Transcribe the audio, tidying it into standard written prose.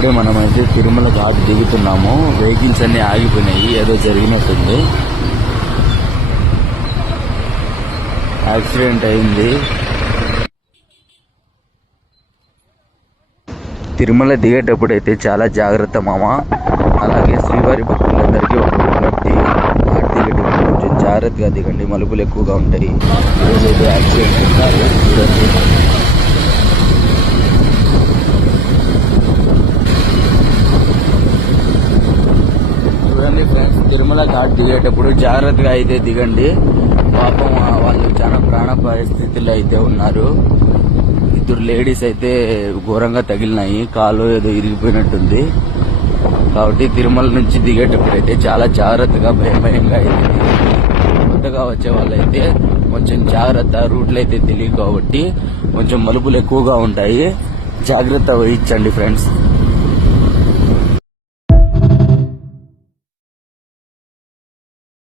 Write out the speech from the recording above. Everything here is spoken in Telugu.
ఇప్పుడే మనమైతే తిరుమల ఘాట్ దిగుతున్నాము. వెహికల్స్ అన్ని ఆగిపోయినాయి, ఏదో జరిగినట్టుంది, యాక్సిడెంట్ అయింది. తిరుమల దిగేటప్పుడు అయితే చాలా జాగ్రత్త మామ. అలాగే శ్రీవారి భక్తులందరికీ ఒక విజ్ఞప్తి, ఘాట్ దిగేటప్పుడు కొంచెం జాగ్రత్తగా దిగండి, మలుపులు ఎక్కువగా ఉంటాయి. ఈరోజైతే యాక్సిడెంట్ ఉన్నారు చూడండి. చూడండి ఫ్రెండ్స్, తిరుమల ఘాట్ దిగేటప్పుడు జాగ్రత్తగా అయితే దిగండి. పాపం వాళ్ళు చాలా ప్రాణ పరిస్థితుల్లో అయితే ఉన్నారు. ఇద్దరు లేడీస్ అయితే ఘోరంగా తగిలినాయి, కాలు ఏదో ఇరిగిపోయినట్టుంది. కాబట్టి తిరుమల నుంచి దిగేటప్పుడు అయితే చాలా జాగ్రత్తగా భయంగా అయితే కొత్తగా వచ్చే వాళ్ళైతే కొంచెం జాగ్రత్త. రూట్లు అయితే తెలియదు కాబట్టి కొంచెం మలుపులు ఎక్కువగా ఉంటాయి, జాగ్రత్త వహించండి ఫ్రెండ్స్.